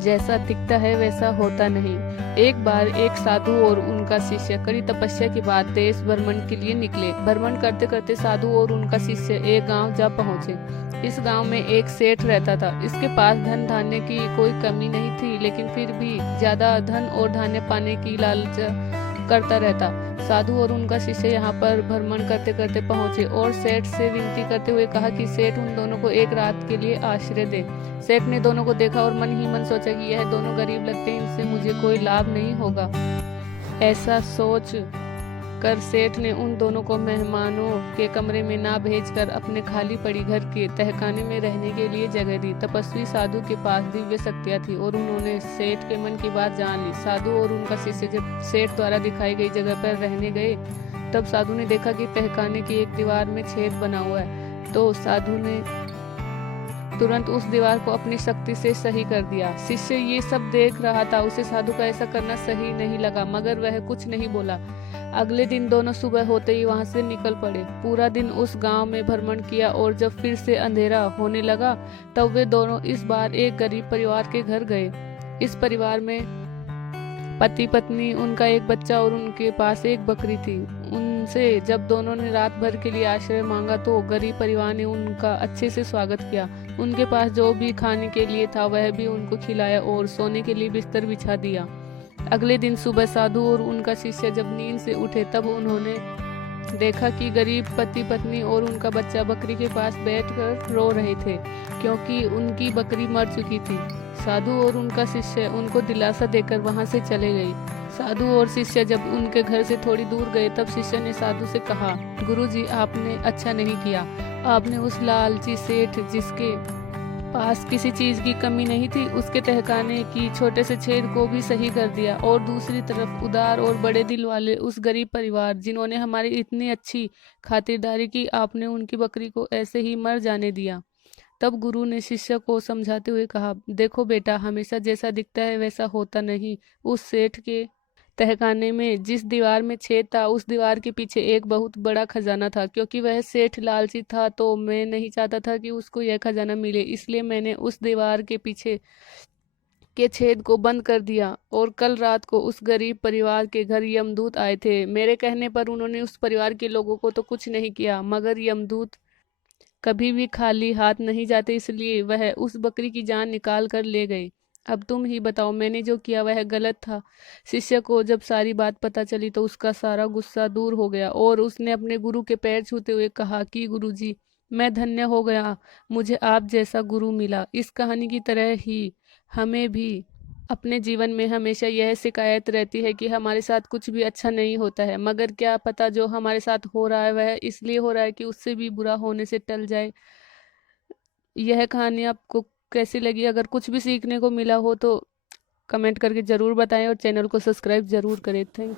जैसा दिखता है वैसा होता नहीं। एक बार एक साधु और उनका शिष्य कड़ी तपस्या के बाद देश भ्रमण के लिए निकले। भ्रमण करते करते साधु और उनका शिष्य एक गांव जा पहुंचे। इस गांव में एक सेठ रहता था। इसके पास धन धान्य की कोई कमी नहीं थी, लेकिन फिर भी ज्यादा धन और धान्य पाने की लालच करता रहता। साधु और उनका शिष्य यहाँ पर भ्रमण करते करते पहुंचे और सेठ से विनती करते हुए कहा कि सेठ उन दोनों को एक रात के लिए आश्रय दे। सेठ ने दोनों को देखा और मन ही मन सोचा कि यह दोनों गरीब लगते हैं, इनसे मुझे कोई लाभ नहीं होगा। ऐसा सोच कर सेठ ने उन दोनों को मेहमानों के कमरे में ना भेजकर अपने खाली पड़ी घर के तहखाने में रहने के लिए जगह दी। तपस्वी साधु के पास दिव्य शक्तियां थी और उन्होंने सेठ के मन की बात जान ली। साधु और उनका शिष्य जब सेठ द्वारा दिखाई गई जगह पर रहने गए, तब साधु ने देखा कि तहखाने की एक दीवार में छेद बना हुआ है। तो साधु ने तुरंत उस दीवार को अपनी शक्ति से सही कर दिया। शिष्य ये सब देख रहा था। उसे साधु का ऐसा करना सही नहीं लगा, मगर वह कुछ नहीं बोला। अगले दिन दोनों सुबह होते ही वहां से निकल पड़े। पूरा दिन उस गांव में भ्रमण किया और जब फिर से अंधेरा होने लगा, तब वे दोनों इस बार एक गरीब परिवार के घर गए। इस परिवार में पति पत्नी, उनका एक बच्चा और उनके पास एक बकरी थी। उनसे जब दोनों ने रात भर के लिए आश्रय मांगा तो गरीब परिवार ने उनका अच्छे से स्वागत किया। उनके पास जो भी खाने के लिए था वह भी उनको खिलाया और सोने के लिए बिस्तर बिछा दिया। अगले दिन सुबह साधु और उनका शिष्य जब नींद से उठे, तब उन्होंने देखा कि गरीब पति पत्नी और उनका बच्चा बकरी के पास बैठकर रो रहे थे, क्योंकि उनकी बकरी मर चुकी थी। साधु और उनका शिष्य उनको दिलासा देकर वहां से चले गए। साधु और शिष्य जब उनके घर से थोड़ी दूर गए, तब शिष्य ने साधु से कहा, गुरुजी, आपने अच्छा नहीं किया। आपने उस लालची सेठ, जिसके पास किसी चीज की कमी नहीं थी, उसके तहखाने की छोटे से छेद को भी सही कर दिया। और दूसरी तरफ उदार और बड़े दिल वाले उस गरीब परिवार, जिन्होंने हमारी इतनी अच्छी खातिरदारी की, आपने उनकी बकरी को ऐसे ही मर जाने दिया। तब गुरु ने शिष्य को समझाते हुए कहा, देखो बेटा, हमेशा जैसा दिखता है वैसा होता नहीं। उस सेठ के तहखाने में जिस दीवार में छेद था, उस दीवार के पीछे एक बहुत बड़ा खजाना था। क्योंकि वह सेठ लालची था, तो मैं नहीं चाहता था कि उसको यह खजाना मिले, इसलिए मैंने उस दीवार के पीछे के छेद को बंद कर दिया। और कल रात को उस गरीब परिवार के घर यमदूत आए थे। मेरे कहने पर उन्होंने उस परिवार के लोगों को तो कुछ नहीं किया, मगर यमदूत कभी भी खाली हाथ नहीं जाते, इसलिए वह उस बकरी की जान निकाल कर ले गए। अब तुम ही बताओ, मैंने जो किया वह गलत था? शिष्य को जब सारी बात पता चली तो उसका सारा गुस्सा दूर हो गया और उसने अपने गुरु के पैर छूते हुए कहा कि गुरुजी, मैं धन्य हो गया, मुझे आप जैसा गुरु मिला। इस कहानी की तरह ही हमें भी अपने जीवन में हमेशा यह शिकायत रहती है कि हमारे साथ कुछ भी अच्छा नहीं होता है, मगर क्या पता जो हमारे साथ हो रहा है वह इसलिए हो रहा है कि उससे भी बुरा होने से टल जाए। यह कहानी आपको कैसी लगी? अगर कुछ भी सीखने को मिला हो तो कमेंट करके ज़रूर बताएं और चैनल को सब्सक्राइब ज़रूर करें। थैंक